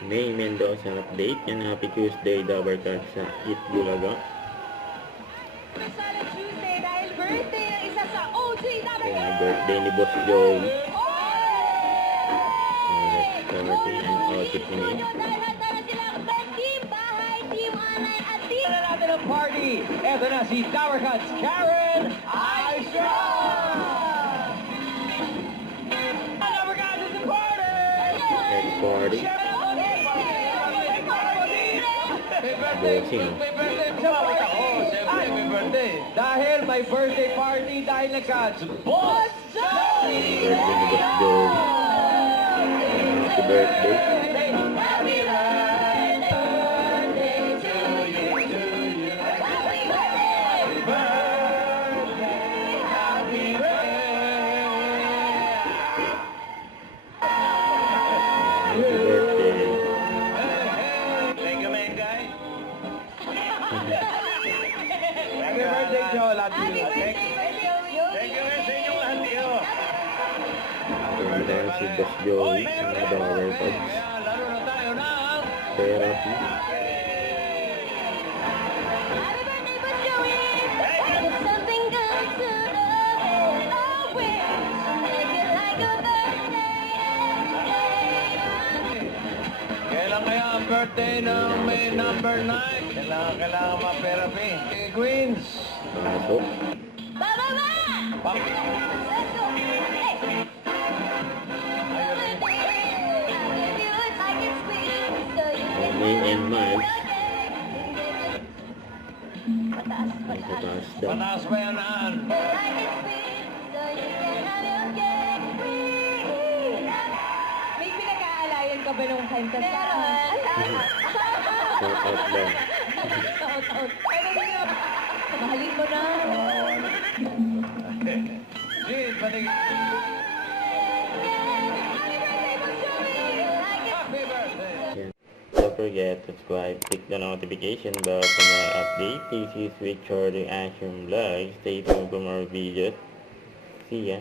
May Mendoza update. Yan, happy Tuesday, Dabber Card sa Eat Bulaga. Special Tuesday dahil birthday ng isa sa OG Dabber Yan, Card. birthday ni Boss Joey. Birthday and outfit ni May. Dahil handa na silang team bahay, team online at team... Ano natin ang party? Eto na si Dabber Card's Karen Aisha! Dabber Card is the party! Next party. Bossing. May birthday siya pakita ko. Siyempre may birthday. Dahil may birthday party dahil nag-catch Boss Joey! Birthday ni Boss Joey. Happy birthday. Happy birthday to you. Happy birthday. Happy Happy birthday. Thank you, man, guys. Happy birthday, Joel. Happy birthday, Joey. Thank you, man, sa inyong lahat niyo. Yan dahil si Boss Joey. Ang Dabber Cards. Kaya laro na tayo ng... Therapy. Happy birthday, Boss Joey. If something good to love always make it like a birthday. Kailan kaya ang birthday ng may number 9? Kailangan ma-therapy. Okay, Queens. Pasok. Bababa! Pang... Let's go. Hey. May and Miles. Pataas, Ang pataas. pataas daw. Pataas ba yan, Ann? May pinag-aalayan ka ba nung time ka sa... Shout out daw. Shout out. Mahalin mo na. Jean, panig... Happy birthday! Yan. Don't forget to subscribe, click the notification bell for more updates. This is Richard Action Vlog. Stay tuned for more videos. See ya.